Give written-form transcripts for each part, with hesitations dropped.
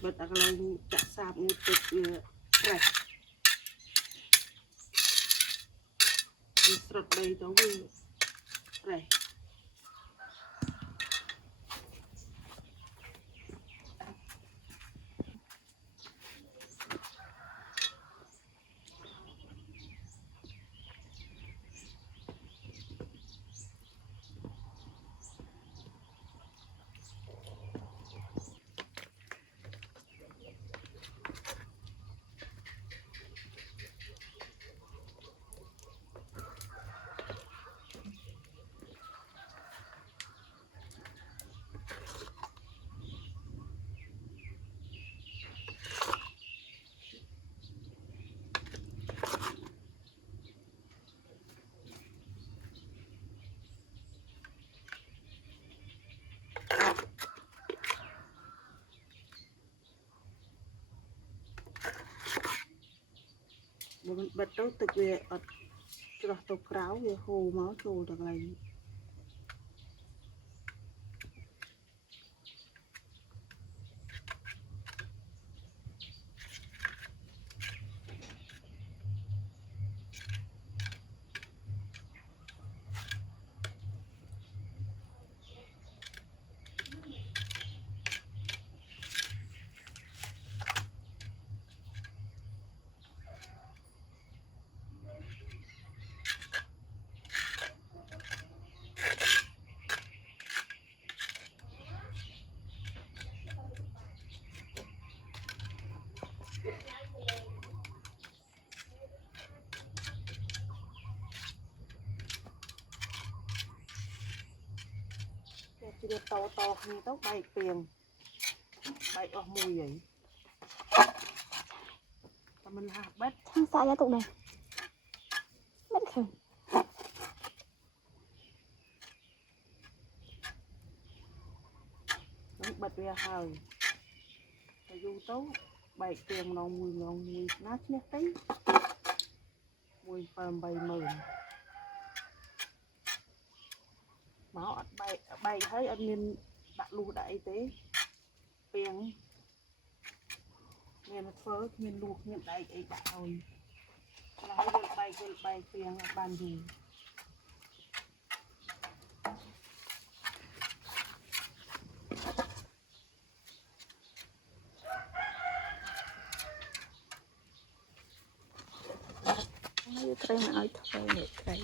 bật ở cái chặt sạp như tuyệt rẻ sọt đầy tấu rẻ mình bật tấu tịch về ở cho tàu cáo về hồ máu trồ được này chỉ được tàu như tóc bay tiền bay ở mùi vậy và mình hạt bét không sao ra tụ này mất rồi nó bật về hời và du tấu bay tiền nó mùi nát nhét tí mùi phàm bay mờn máu bay thấy anh nên đặt lù đại tế tiền nên phớ nên luộc nhận đây ấy đã rồi lấy được bay tiền bàn gì trời mà ơi thôi để trời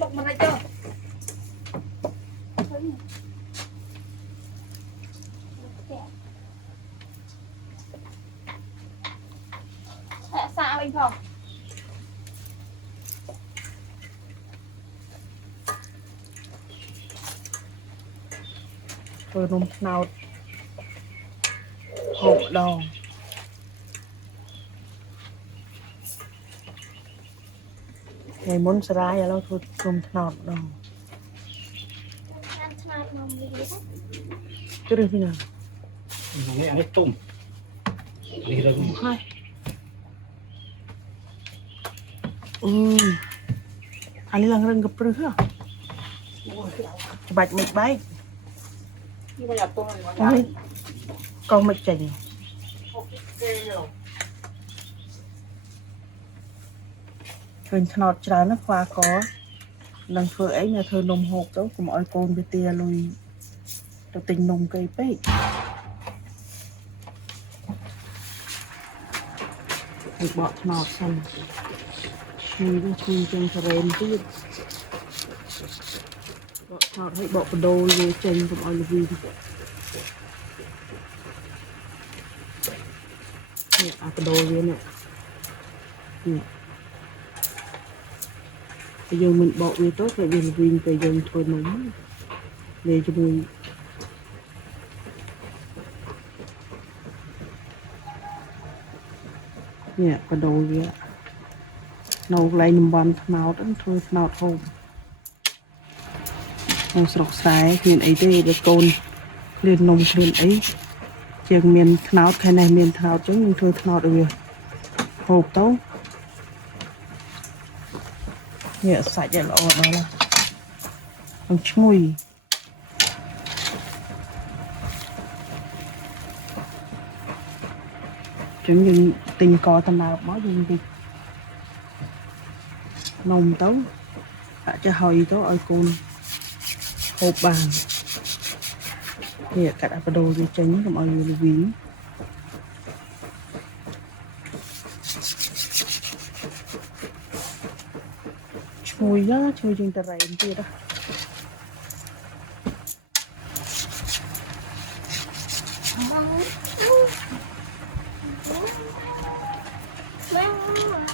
bọc mình lại chưa sao anh không rồi nung nào hộp đòn ngày muốn sờ ra rồi thôi nung nào đòn cái đây thế nào nghe ăn tôm đi đâu hai នេះឡើងរឹងកព្រឹសហ៎ច្បាច់មិនបែក นี่มันอยากต้มอะไร ហើ วะ យកងមិនចេញ เกลียว ឃើញឆ្នោតច្រើនណាស់ខ្វាកនឹងធ្វើអីនៅធ្វើនំហូបទៅកុំឲ្យកូនវាទាលុយទៅទិញនំគេពេកហើយបកឆ្នោតសិនឈ្ងុយទៅឈ្ងុយជាងសារ៉េនទៀតបកឆ្នោតឲ្យបកបដូរវាចេញកុំឲ្យល្វីងនេះអាបដូរវានេះតែយើងមិនបកវាទៅព្រោះវាល្វីងតែយើងធ្វើនំលេជាមួយនេះបដូរវានៅកន្លែងតំបន់ថ្នោតធ្វើថ្នោតហូបនៅស្រុកស្រែគ្មានអីទេបើកូនគ្លៀននំគ្លៀនអីជាងមានថ្នោតខែនេះមានថ្នោតចឹងយើងធ្វើថ្នោតឲ្យវាហូបទៅនេះសាច់ឲ្យល្អដល់ហើយឈ្ងុយចឹងយើងទិញកតំណើបមកយើងវិចនំទៅដាក់ចាស់ហើយទៅឲ្យកូនហូបបាននេះកាត់អាបដូរវាចេញកុំឲ្យវាល្វីងឈ្ងុយណាឈ្ងុយជាងតរ៉េនទៀតហ៎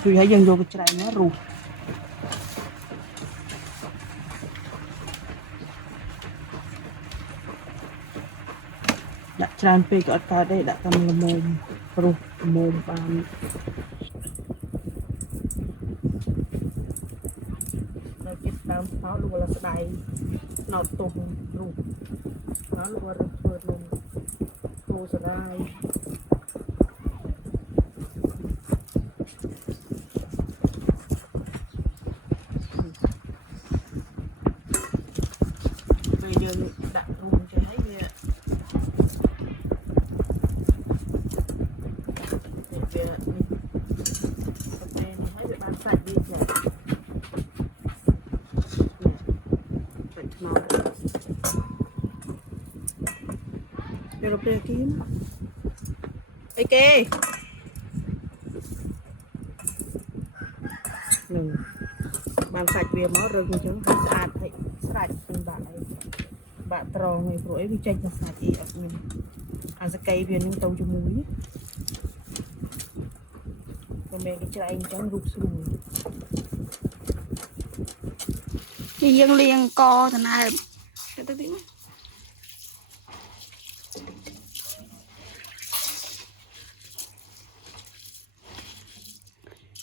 ជួយឲ្យយើងយកទៅច្រែងមករុះដាក់ច្រើនពេកក៏អត់កើតទេដាក់តាមល្មមរុះល្មមបានដល់ចិត្តដើមស្នោលួលស្ដៃស្នោតទុំរុះហើយលួលរឹងធ្វើនំគូស្ដាយយើងដាក់រុំចេះហើយវាបានសាច់វាចាសាច់ថ្នោតយកទៅពេលគីមអីគេនឹងបានសាច់វាមករឹងអញ្ចឹងហើយស្អាតហើយស្រេចពេញបាក់អីបាក់ត្រង់ហើយព្រោះអីវាចេញតែសាច់អីអត់មានអាសកៃវានឹងទៅជាមួយមិនមែនគេច្រែងអញ្ចឹងរូបស្រួលយើងលាងកតណើបទៅទៀត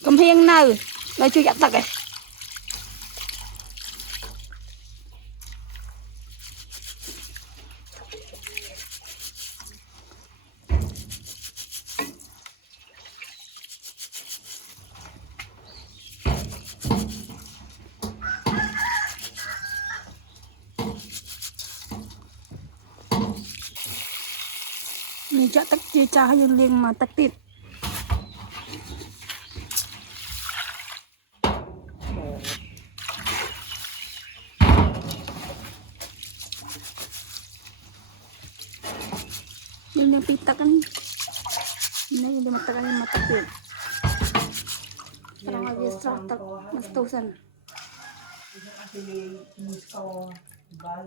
កំហៀងនៅដល់ជួយចាក់ទឹកឯងនេះចាក់ទឹកជាចាស់ហើយយើងលាងមកទឹកទៀតយើងលាងពីទឹកនេះយើងលាងមកទឹកនេះមកទឹកទៀតត្រង់ឲ្យវាស្រស់ទឹកមកស្ទុះសិនអត់ទៅលាយមួយស្ករបើ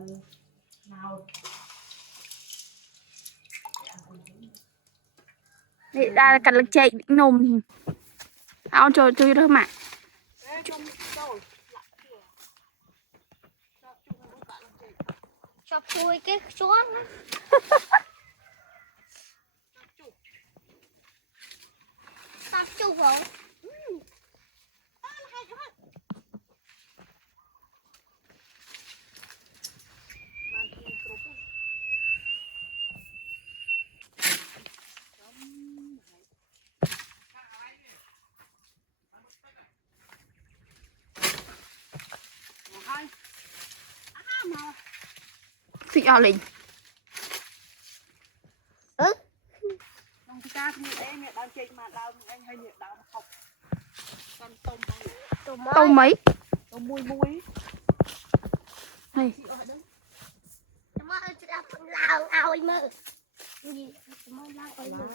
ណោតនេះដាក់កាត់លឹកចេកនំអោចូលជួយរើសម៉ាក់chọc chui cái xuống đó chọc chui rồi xịt ao lình trong cái cá như thế nè đang chơi mà đau anh hay nhiệt đau học con tôm tôm mấy tôm mui mui này Má ơi, chị đã phân lao ao ấy mơ. Gì? Má lao ấy mơ.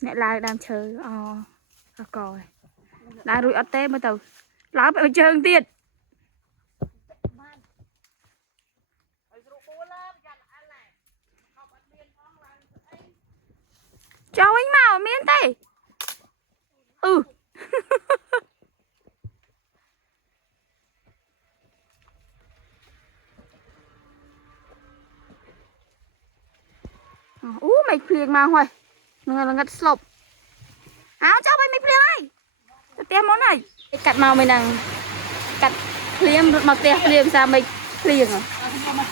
mẹ lai đang chơi còi lai rụi ở tê mới tàu lá bị chơi tiền cho anh màu miếng tay ừ mày phiền mà hoài người là ngất sụp áo cho mày phiền ơi tem món này cắt màu mày đang cắt liêm mặc tè liêm ra mày phiền à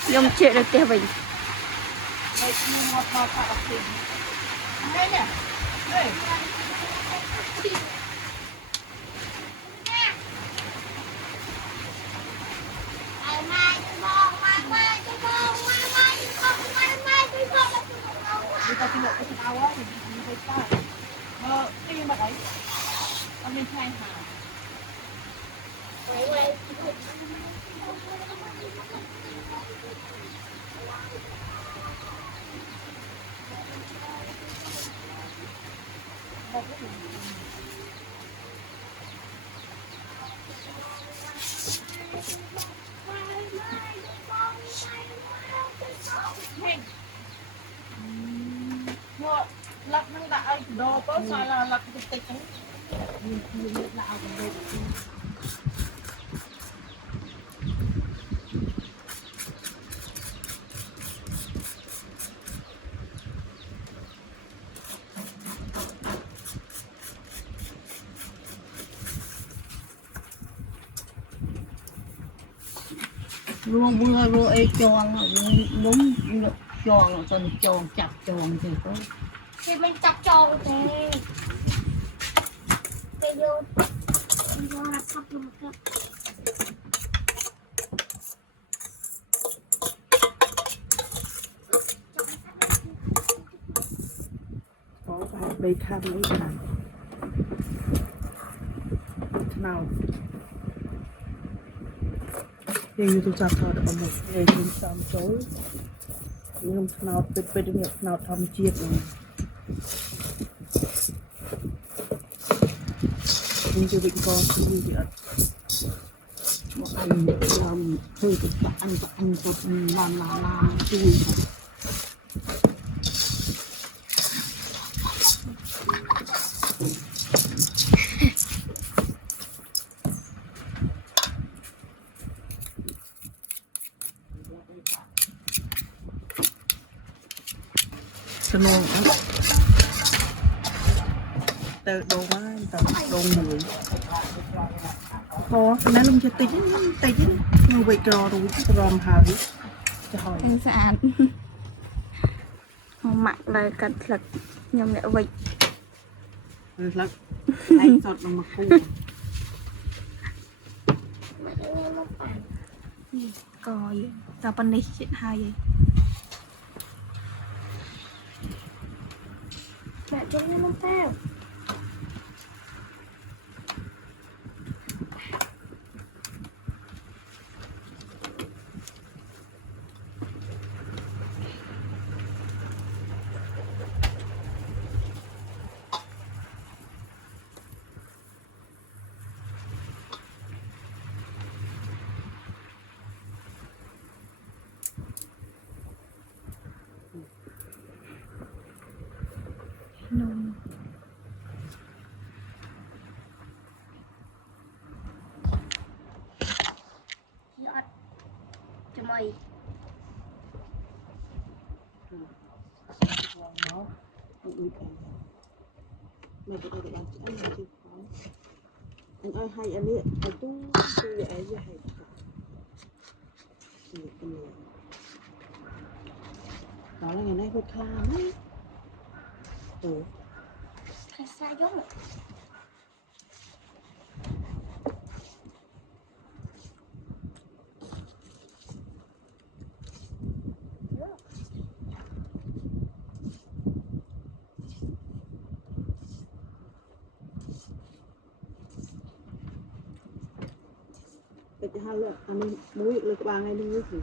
dùng chuyện được tè mình Đây nè. Đây. Người ta chỉ lộ cái tao á thì mình phải coi. Cái mà đấy. Con lên hai hả? Lật nó đã đồ có sao là lật tích tích ấy. Rùa mưa rùa ê tròn đúng tròn còn tròn chặt tròn thì có Thì mình chặt tròn thì bây giờ là sắp luôn cơ. có phải đây khăn đấy là nào như tôi chặt thọ được một ngày trên sám chối nhưng nào bên được nào thầm chiết này nhưng tôi định con như vậy một anh làm hơi cực anh tôi làm chui sân nông từ đồ má từ đồ mùi thôi cái này luôn cho tí như vậy trò rồi cái ròm hào đi cho hỏi anh sạn mặc lại cắt lật nhầm lẹ vậy lật anh sọt bằng mặt khu còi tao bên đây chuyện hai vậy Mẹ cho nó không theo. nông Giọt cho mày. mày có thể làm anh là chưa có anh ơi hay anh ấy anh tu vậy hay đó là ngày nay hơi kham ấy Hay sao giống cái hai lượng anh em muối lên cái ba ngày nữa gì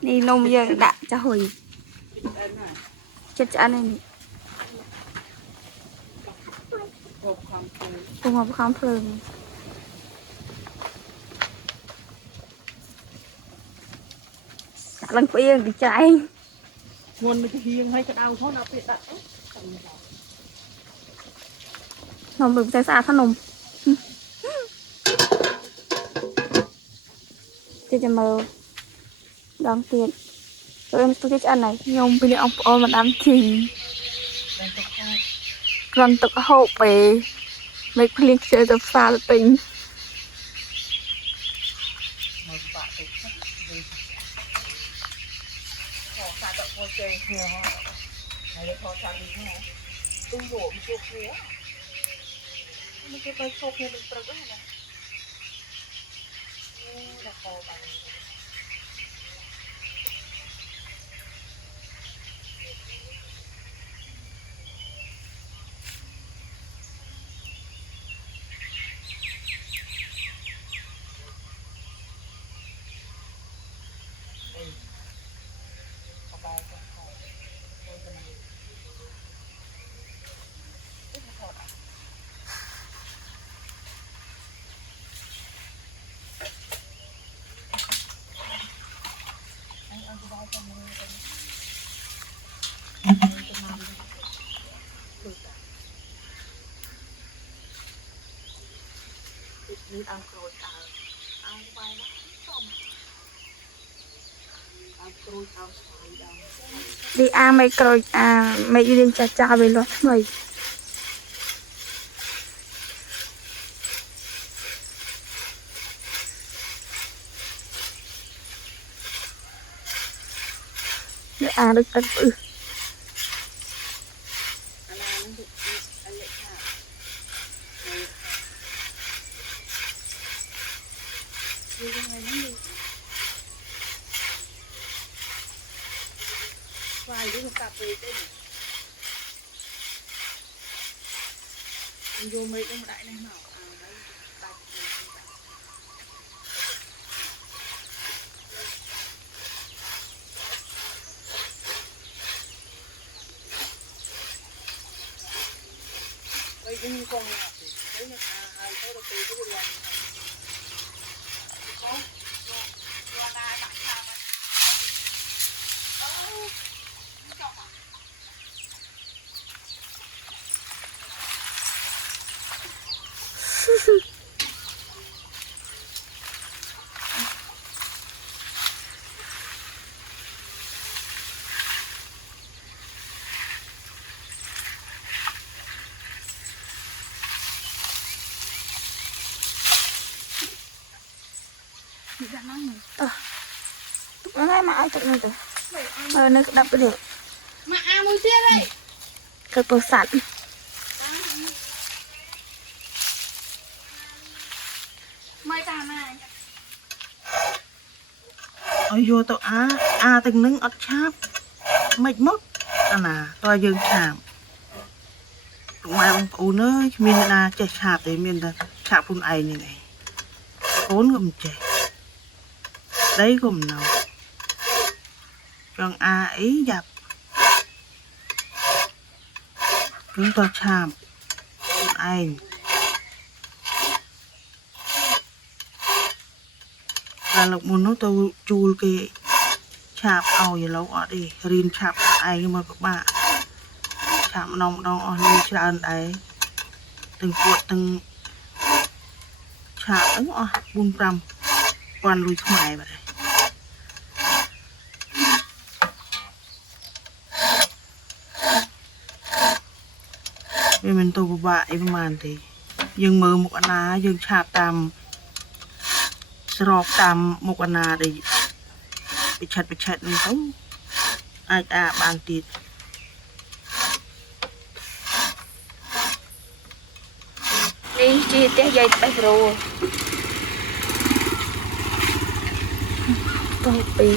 đi nông giờ đã cho hồi chết ăn này cùng học khám phơi lần phía đi chạy nguồn cái hiên hay cái đau thôi nào biết đã nông được sai xa thân nông cho mơ đón tiền tụi em tôi ăn này nhung bây giờ ông ôn mà ăn thì còn tự hộp về mấy liên chơi tập pha tình đi ăn rồi ăn vai đó ăn rồi ăn xoài đâu đi ăn mấy rồi mấy đi cha cha về luôn mày để ăn được tận bự xoài với một cà phê đây này vô mấy cái đại này nào đấy đại đây cũng con nào đấy là hai cái đầu tiên cái luôn nó ngay mà ai tụi nó rồi nó đập cái được mà ăn một chiếc đây cái bột sẵn mày cả này ôi vô tao từng nứng ớt cháp mệt mất à tôi dương chạm ngoài ông cụ nữa mình là chạy chạp thì mình là chạp phun ai này bốn gồm chạy đấy gồm nào còn ấy dập chúng tôi chạp phun ai là lộc muốn nó tôi chul cái chạp ao gì lâu ở đi rin chạp ai mà các bạn chạp nông đông ở đây tràn đấy từng cuộn từng chạp ứng ở buôn trăm quan lùi ngoài vậy វាមិនទៅពិបាកអីប្រហែលទេយើងមើលមុខអាណាយើងឆាបតាមស្របតាមមុខអាណាដែលបិឆិតនេះទៅអាចបានទៀត នេះជាផ្ទះយាយបេះប្រូតោះពី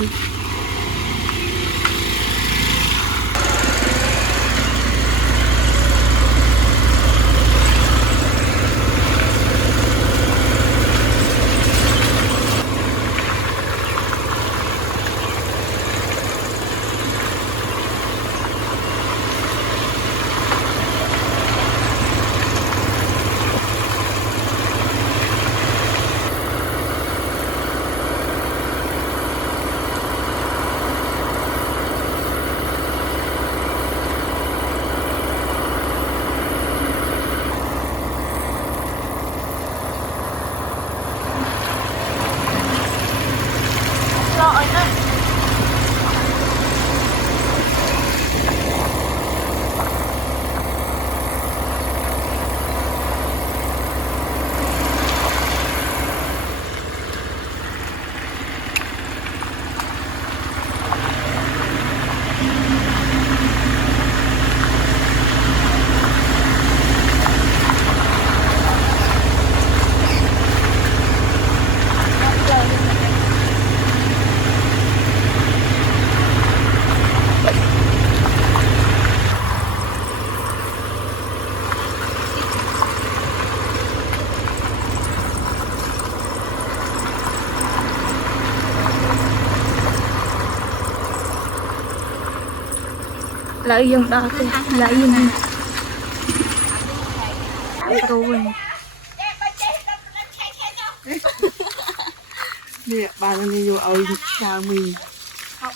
lại dùng đó thì lại dùng rồi នេះបាននេះយកឲ្យឆាមី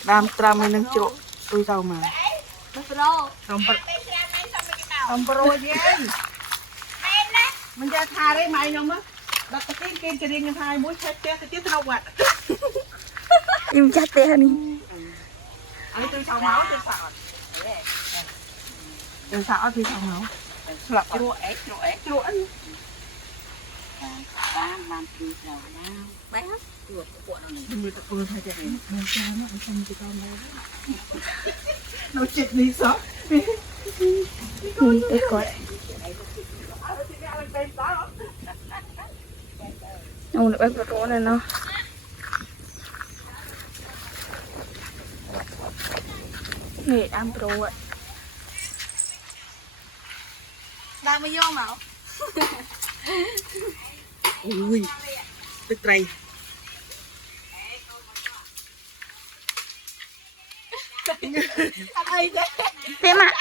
ដាំត្រាំឲ្យនឹងជ្រក់ទួយទៅមកសំប្រូយាយមិនយកថាទេម៉ៃខ្ញុំដល់ទៅគេជរៀងថាមួយឆែកផ្ទះទៅទៀតទៅវត្ត em chắc thế này ឲ្យទៅឆៅមកទៅសោតទៅសោតទៅឆៅមកស្លាប់ជ្រក់អេជ្រក់ជ្រក់បានពីដល់ណាបែបជ្រក់ពួកនោះមើលទៅធ្វើថាចេះមិនចាមកខ្ញុំទៅតាមនៅចិត្តនេះសោះ để coi ông lại bếp rổ này nó nghề đam pro ạ đam mới vô mạo ui tức trầy thế mà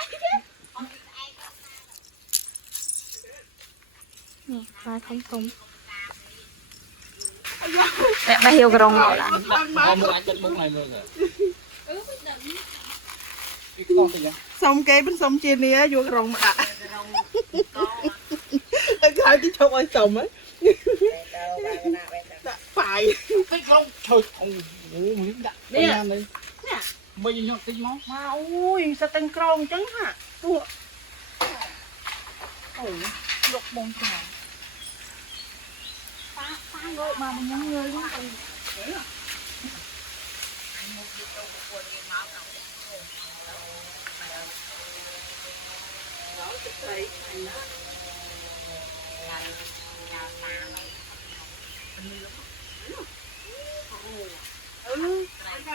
nè vai không tung mẹ ba hiểu cái rong ngồi lại xong cái bên sông trên này vô cái rong mà cái cái chứ không ai sông ấy phải cái rong thôi miếng đặt nè bây giờ nhọn tinh máu mà ui sao tăng krong trắng hả ủa lục bông trà phá ngồi mà mình nhắm người luôn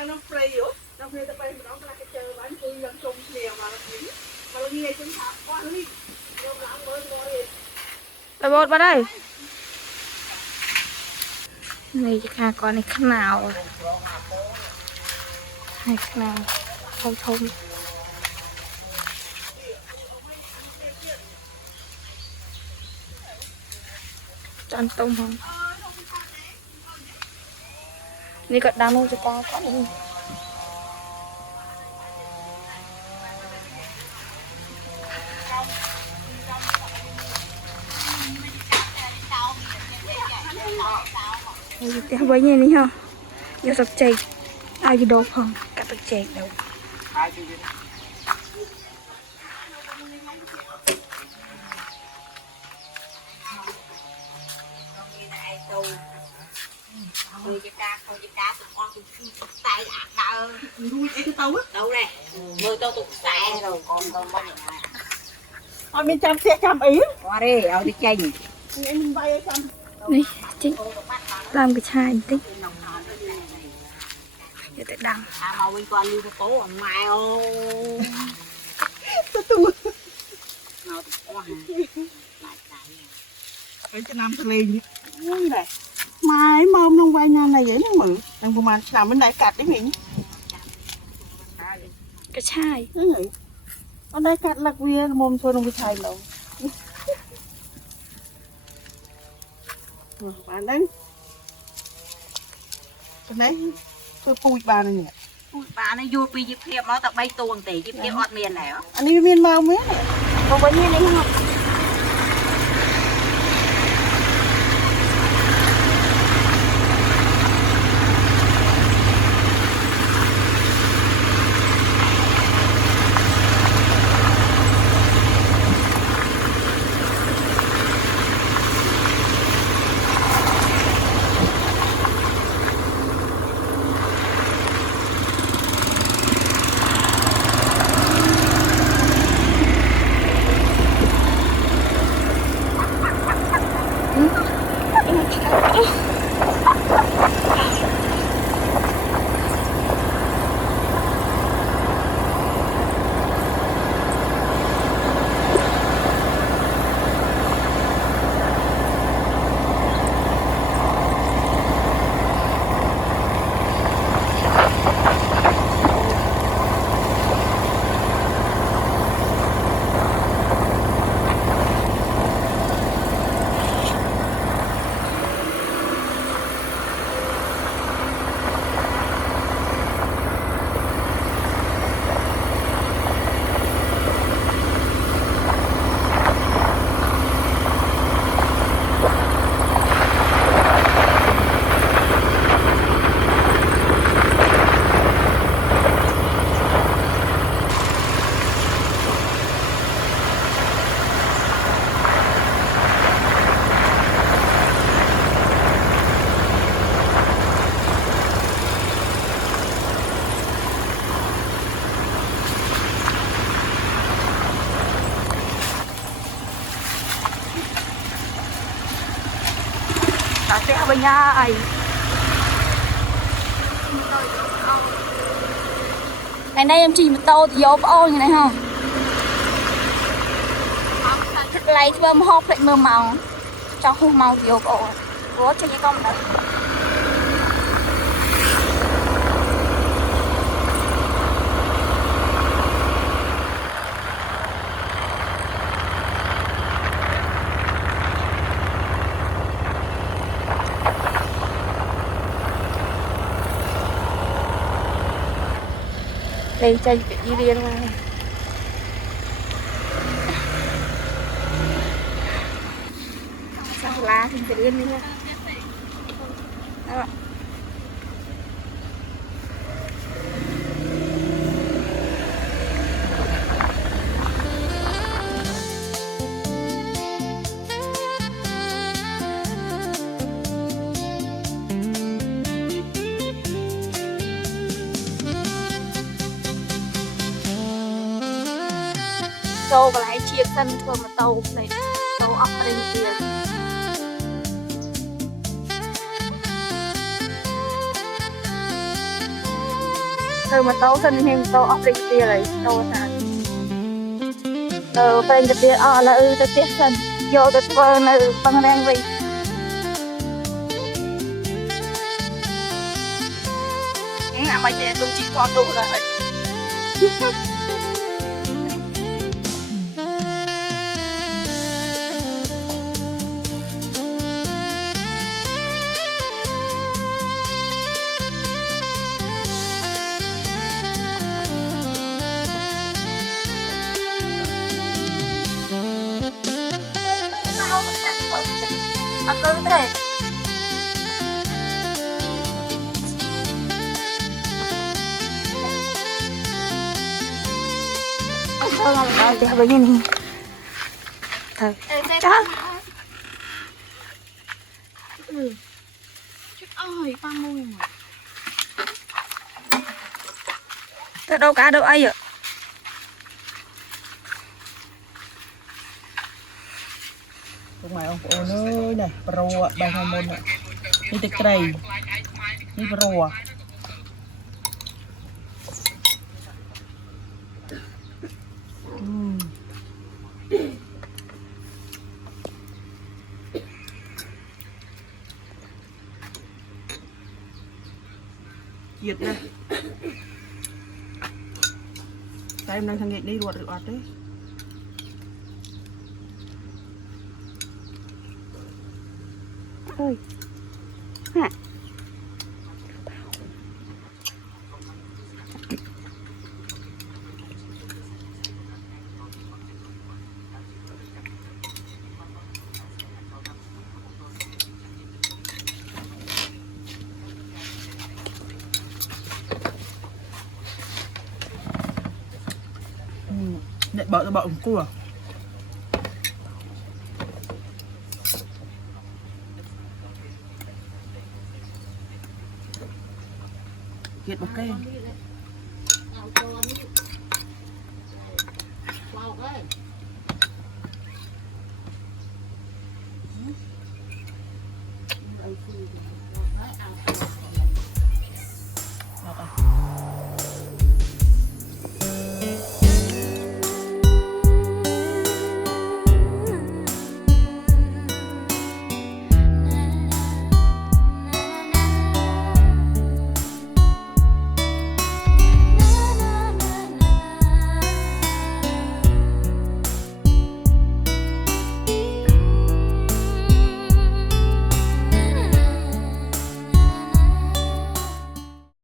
nó free rồi nó free tập bay nó là cái chơi bán tôi lần chung nhiều mà nó nghe chúng ta quá đi là bột vào đây này cả con này khăn nào hai khăn nào thông thông chọn tôm khôngนี่ก็ดาวนูจะกาก็นี่แต่ไว้เนี่ยนี่ฮะอย่าสับใจเอาอยู่ดอกพังกัดตะแจกเดี๋ยว người cho cá không cho cá tụi con tụi tay đã đau nuôi cái tàu á đâu này mười tôi tụt xe rồi con bao nhiêu ở bên trong xe chăm ý qua đi ở đi chanh em mình bay ở trong នេះចេញឡើងកញ្ឆាយបន្តិចយកទៅដាំ à màu bên con lưu tố ở ngoài ô tu màu tụt qua lại cái cho nam thề như này mai mơm luôn vai nhà này vậy nó mượn đangประมาณ làm bên đây cắt đấy mình កញ្ឆាយ đấy nhỉ ở đây cắt lạc vía mồm thôi không bị thay đâu bạn đấy cái đấy tôi pui ba này nhỉ bà nó vô pi dịp thiệp nó tập bay tuồng tỷ dịp thiệp ọt miền này anh đi miền màu mấy này còn với như này không វិញហើយថ្ងៃនេះខ្ញុំជិះម៉ូតូទៅយកប្អូនថ្ងៃនេះហ៎ទឹកឡៃធ្វើម្ហូបភ្លេចមើលម៉ោងចង់ហួសម៉ោងទៅយកប្អូនព្រោះចេញឯក៏មិនដឹងលេងចេញពីរៀនមកសាលាពីរៀននេះណាចូលកន្លែងជាសិនធ្វើម៉ូតូផ្លេចចូលអស់ប្រេងទៀតធ្វើម៉ូតូសិននេះម៉ូតូអស់ប្រេងទៀតហើយចូលថាប្រេងទៀតអស់ឥឡូវទៅផ្ទះសិនយកទៅធ្វើនៅបឹងរាំងវិញអាមិនទេទុំជីកគាត់ទូដល់ហើយអត់ទៅទេអត់ទៅដល់ផ្ទះវិញនេះទៅចា ơi pang môi mà Thế đâu cá đâu ai ạ. lúc này ông ôn ơi này pro bài hai môn này đi từ cây đi pro Diệt nha. Tại em đang thằng nghịch đi ruột được ọt đấy. Ơi. Hả? Để bỏ cho bọn cua. Kiệt bọc kê.